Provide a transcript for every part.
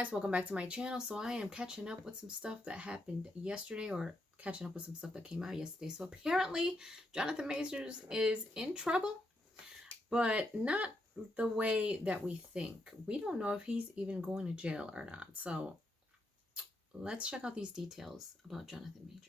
guys, welcome back to my channel. So I am catching up with some stuff that happened yesterday, or catching up with some stuff that came out yesterday. So apparently Jonathan Majors is in trouble, but not the way that we think. We don't know if he's even going to jail or not. So let's check out these details about Jonathan Majors.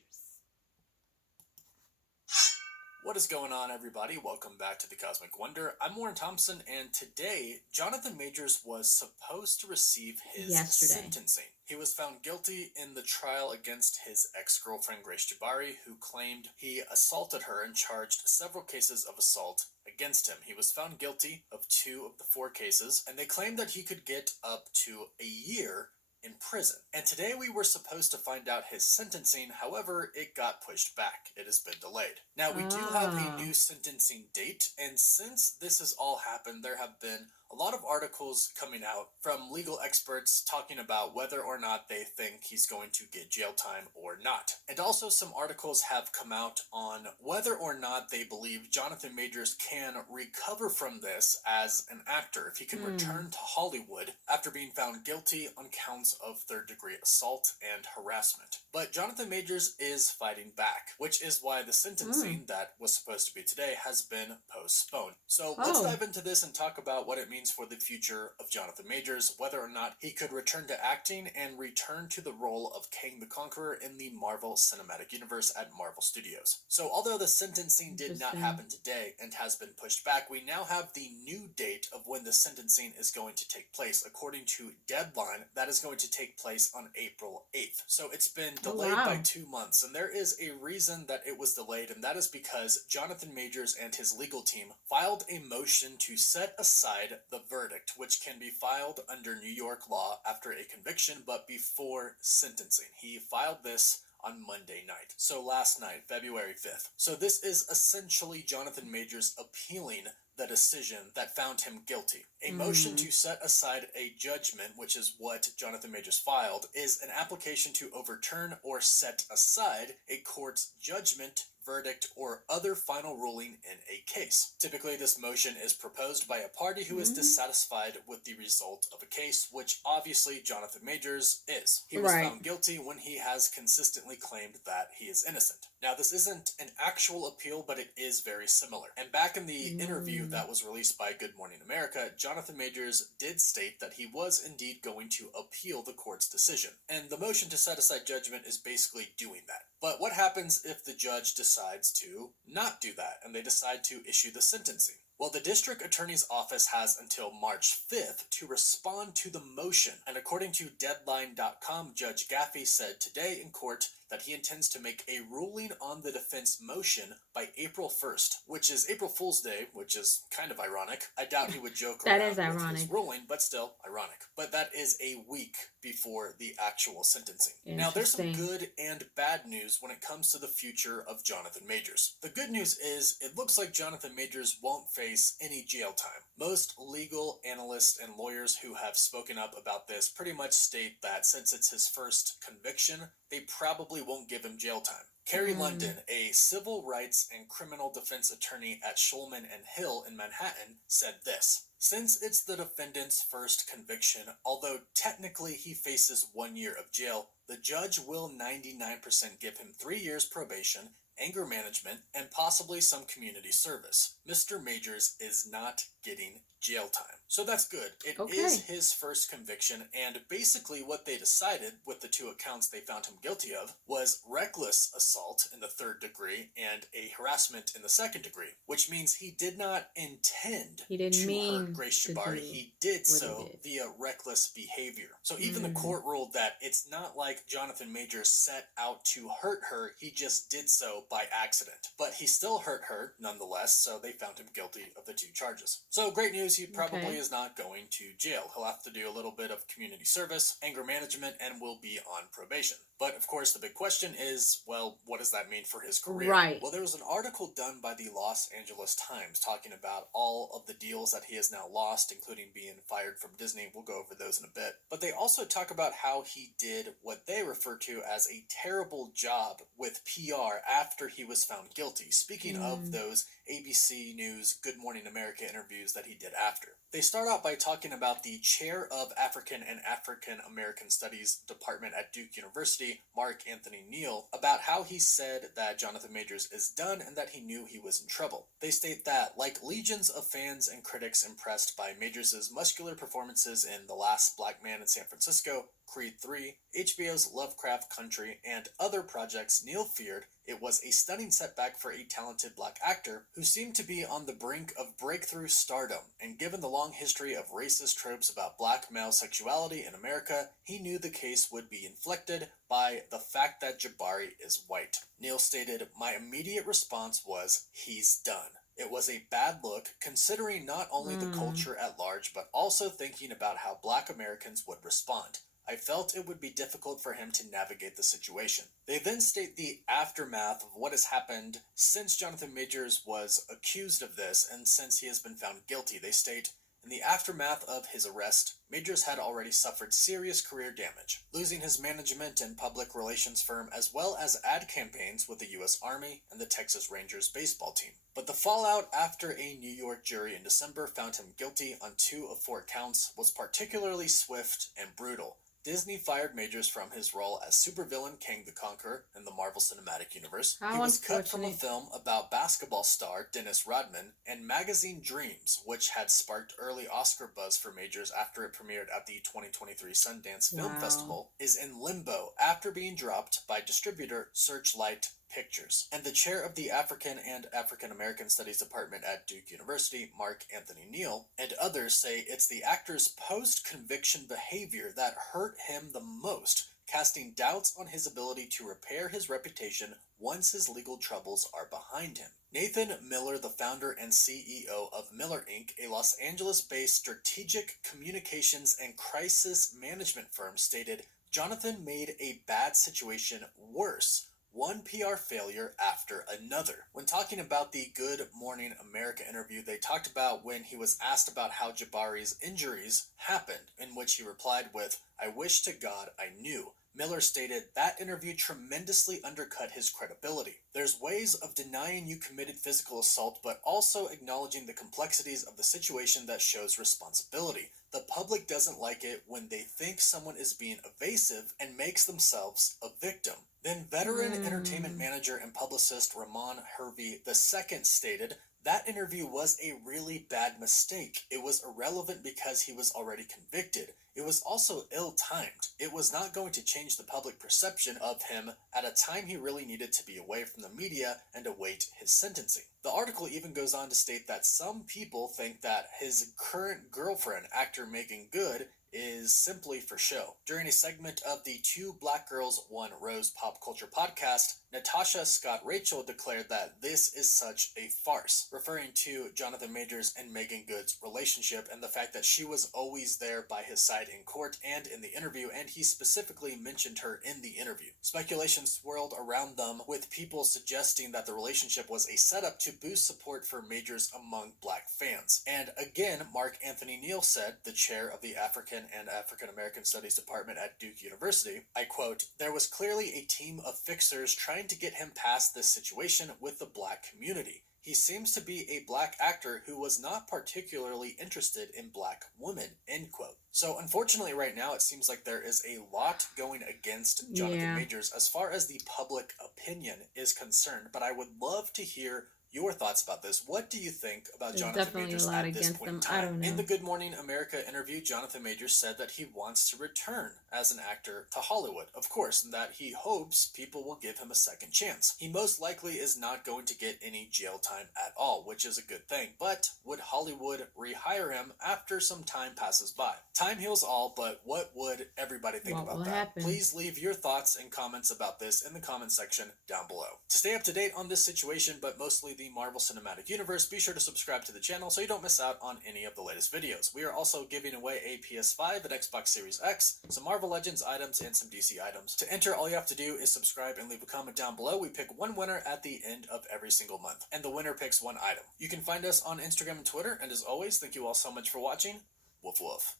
What is going on, everybody? Welcome back to the Cosmic Wonder. I'm Warren Thompson, and today Jonathan Majors was supposed to receive his sentencing. He was found guilty in the trial against his ex-girlfriend Grace Jabari, who claimed he assaulted her and charged several cases of assault against him. He was found guilty of 2 of the 4 cases, and they claimed that he could get up to a year in prison. And today we were supposed to find out his sentencing, however, it got pushed back. It has been delayed. Now, we do have a new sentencing date, and since this has all happened, there have been a lot of articles coming out from legal experts talking about whether or not they think he's going to get jail time or not. And also some articles have come out on whether or not they believe Jonathan Majors can recover from this as an actor, if he can return to Hollywood after being found guilty on counts of third-degree assault and harassment. But Jonathan Majors is fighting back, which is why the sentencing that was supposed to be today has been postponed. So let's dive into this and talk about what it means for the future of Jonathan Majors, whether or not he could return to acting and return to the role of Kang the Conqueror in the Marvel Cinematic Universe at Marvel Studios. So although the sentencing did not happen today and has been pushed back, we now have the new date of when the sentencing is going to take place. According to Deadline, that is going to take place on April 8th. So it's been delayed by 2 months, and there is a reason that it was delayed, and that is because Jonathan Majors and his legal team filed a motion to set aside the verdict, which can be filed under New York law after a conviction but before sentencing. He filed this on Monday night. So last night, February 5th. So this is essentially Jonathan Majors appealing the decision that found him guilty. A motion to set aside a judgment, which is what Jonathan Majors filed, is an application to overturn or set aside a court's judgment, verdict, or other final ruling in a case. Typically, this motion is proposed by a party who is dissatisfied with the result of a case, which obviously Jonathan Majors is. He was found guilty when he has consistently claimed that he is innocent. Now, this isn't an actual appeal, but it is very similar. And back in the interview that was released by Good Morning America, Jonathan Majors did state that he was indeed going to appeal the court's decision. And the motion to set aside judgment is basically doing that. But what happens if the judge decides to not do that and they decide to issue the sentencing? Well, the district attorney's office has until March 5th to respond to the motion. And according to Deadline.com, Judge Gaffey said today in court that he intends to make a ruling on the defense motion by April 1st, which is April Fool's Day, which is kind of ironic. I doubt he would joke around with his ruling, but still ironic. But that is a week before the actual sentencing. Now, there's some good and bad news when it comes to the future of Jonathan Majors. The good news is it looks like Jonathan Majors won't face any jail time. Most legal analysts and lawyers who have spoken up about this pretty much state that since it's his first conviction, they probably won't give him jail time. Carrie London, a civil rights and criminal defense attorney at Shulman and Hill in Manhattan, said this: "Since it's the defendant's first conviction, although technically he faces 1 year of jail, the judge will 99% give him 3 years probation, anger management, and possibly some community service. Mr. Majors is not getting jail time." So that's good. It is his first conviction, and basically what they decided with the 2 accounts they found him guilty of was reckless assault in the 3rd degree and a harassment in the 2nd degree, which means he did not intend to hurt Grace Jabari. He did so via reckless behavior. So even the court ruled that it's not like Jonathan Majors set out to hurt her, he just did so by accident. But he still hurt her nonetheless, so they found him guilty of the 2 charges. So great news, he probably is not going to jail. He'll have to do a little bit of community service, anger management, and will be on probation. But of course, the big question is, well, what does that mean for his career? Right. Well, there was an article done by the Los Angeles Times talking about all of the deals that he has now lost, including being fired from Disney. We'll go over those in a bit. But they also talk about how he did what they refer to as a terrible job with PR after he was found guilty. Speaking of those ABC News Good Morning America interviews that he did after. They start out by talking about the chair of African and African American Studies department at Duke University, Mark Anthony Neal, about how he said that Jonathan Majors is done and that he knew he was in trouble. They state that, like legions of fans and critics impressed by Majors' muscular performances in The Last Black Man in San Francisco, Creed 3, HBO's Lovecraft Country, and other projects, Neal feared it was a stunning setback for a talented black actor who seemed to be on the brink of breakthrough stardom, and given the long history of racist tropes about black male sexuality in America, he knew the case would be inflected by the fact that Jabari is white. Neal stated, "My immediate response was, he's done. It was a bad look, considering not only the culture at large, but also thinking about how black Americans would respond. I felt it would be difficult for him to navigate the situation." They then state the aftermath of what has happened since Jonathan Majors was accused of this and since he has been found guilty. They state, "In the aftermath of his arrest, Majors had already suffered serious career damage, losing his management and public relations firm as well as ad campaigns with the U.S. Army and the Texas Rangers baseball team. But the fallout after a New York jury in December found him guilty on 2 of 4 counts was particularly swift and brutal. Disney fired Majors from his role as supervillain Kang the Conqueror in the Marvel Cinematic Universe. He was cut from a film about basketball star Dennis Rodman, and magazine Dreams, which had sparked early Oscar buzz for Majors after it premiered at the 2023 Sundance Film Festival, is in limbo after being dropped by distributor Searchlight Pictures. And the chair of the African and African American Studies Department at Duke University, Mark Anthony Neal, and others say it's the actor's post-conviction behavior that hurt him the most, casting doubts on his ability to repair his reputation once his legal troubles are behind him. Nathan Miller, the founder and CEO of Miller Inc., a Los Angeles-based strategic communications and crisis management firm, stated, "Jonathan made a bad situation worse. One PR failure after another." When talking about the Good Morning America interview, they talked about when he was asked about how Jabari's injuries happened, in which he replied with, "I wish to God I knew." Miller stated, "That interview tremendously undercut his credibility. There's ways of denying you committed physical assault, but also acknowledging the complexities of the situation that shows responsibility. The public doesn't like it when they think someone is being evasive and makes themselves a victim." Then veteran entertainment manager and publicist Ramon Hervey II stated, "That interview was a really bad mistake. It was irrelevant because he was already convicted. It was also ill-timed. It was not going to change the public perception of him at a time he really needed to be away from the media and await his sentencing." The article even goes on to state that some people think that his current girlfriend, actor Megan Good, is simply for show. During a segment of the Two Black Girls, One Rose pop culture podcast, Natasha Scott Rachel declared that this is such a farce, referring to Jonathan Majors and Megan Good's relationship and the fact that she was always there by his side in court and in the interview, and he specifically mentioned her in the interview. Speculation swirled around them, with people suggesting that the relationship was a setup to boost support for Majors among black fans. And again, Mark Anthony Neal said, the chair of the African and African American Studies Department at Duke University, I quote, "There was clearly a team of fixers trying to get him past this situation with the black community. He seems to be a black actor who was not particularly interested in black women," end quote. So unfortunately right now it seems like there is a lot going against Jonathan Majors as far as the public opinion is concerned, but I would love to hear your thoughts about this. What do you think about Jonathan Majors at this point in time? In the Good Morning America interview, Jonathan Majors said that he wants to return as an actor to Hollywood, of course, and that he hopes people will give him a second chance. He most likely is not going to get any jail time at all, which is a good thing, but would Hollywood rehire him after some time passes by? Time heals all, but what would everybody think about that? Please leave your thoughts and comments about this in the comment section down below. To stay up to date on this situation, but mostly the the Marvel Cinematic Universe, be sure to subscribe to the channel so you don't miss out on any of the latest videos. We are also giving away a PS5, an Xbox Series X, some Marvel Legends items, and some DC items. To enter, all you have to do is subscribe and leave a comment down below. We pick one winner at the end of every single month, and the winner picks one item. You can find us on Instagram and Twitter, and as always, thank you all so much for watching. Woof woof.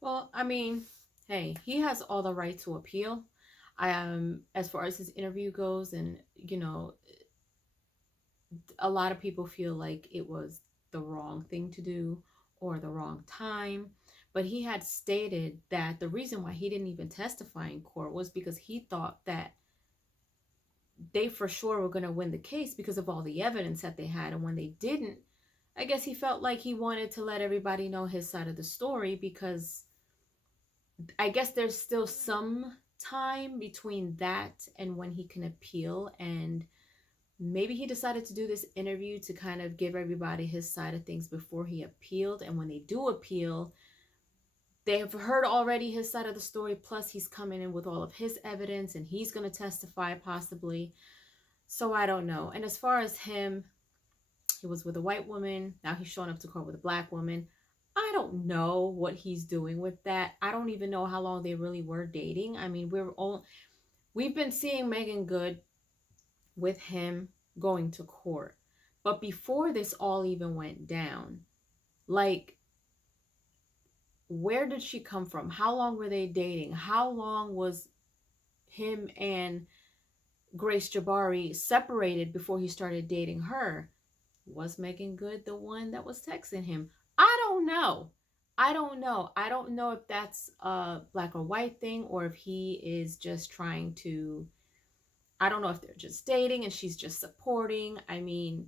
Well, I mean, hey, he has all the right to appeal. As far as his interview goes, and you know, a lot of people feel like it was the wrong thing to do or the wrong time. But he had stated that the reason why he didn't even testify in court was because he thought that they for sure were going to win the case because of all the evidence that they had. And when they didn't, I guess he felt like he wanted to let everybody know his side of the story, because I guess there's still some time between that and when he can appeal. And maybe he decided to do this interview to kind of give everybody his side of things before he appealed. And when they do appeal, they have heard already his side of the story, plus he's coming in with all of his evidence and he's going to testify possibly. So I don't know. And as far as him, he was with a white woman. Now he's showing up to court with a black woman. I don't know what he's doing with that. I don't even know how long they really were dating. I mean, we've been seeing Megan Good with him going to court. But before this all even went down, like, where did she come from? How long were they dating? How long was him and Grace Jabari separated before he started dating her? Was Megan Good the one that was texting him? I don't know. I don't know if that's a black or white thing, or if he is just trying to, I don't know if they're just dating and she's just supporting. I mean,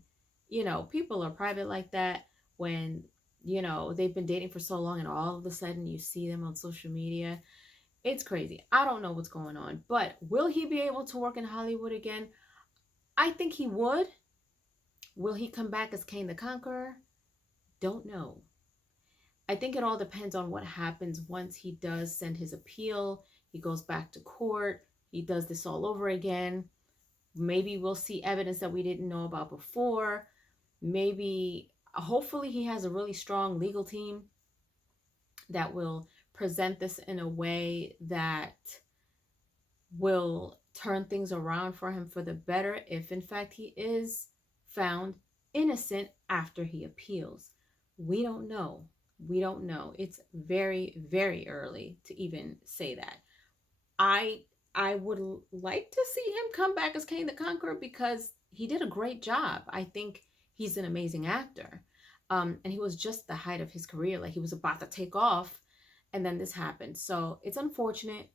you know, people are private like that when, you know, they've been dating for so long and all of a sudden you see them on social media. It's crazy. I don't know what's going on. But will he be able to work in Hollywood again? I think he would. Will he come back as Kang the Conqueror? Don't know. I think it all depends on what happens once he does send his appeal. He goes back to court. He does this all over again. Maybe we'll see evidence that we didn't know about before. Maybe, hopefully he has a really strong legal team that will present this in a way that will turn things around for him for the better, if in fact he is found innocent after he appeals. We don't know. We don't know. It's very, very early to even say that. I would like to see him come back as Kang the Conqueror because he did a great job. I think he's an amazing actor. And he was just the height of his career. Like, he was about to take off and then this happened. So it's unfortunate.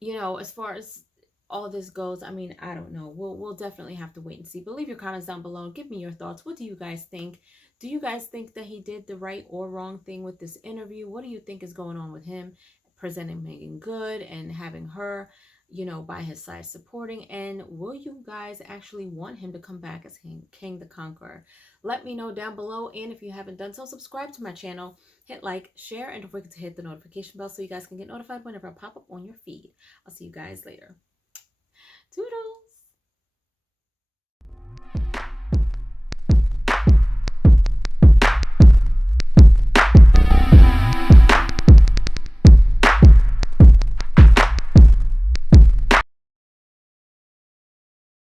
You know, as far as all of this goes, I mean, I don't know. We'll definitely have to wait and see. But leave your comments down below and give me your thoughts. What do you guys think? Do you guys think that he did the right or wrong thing with this interview? What do you think is going on with him presenting Megan Good and having her, you know, by his side supporting? And will you guys actually want him to come back as Kang the Conqueror? Let me know down below. And if you haven't done so, subscribe to my channel, hit like, share, and don't forget to hit the notification bell so you guys can get notified whenever I pop up on your feed. I'll see you guys later. Toodles!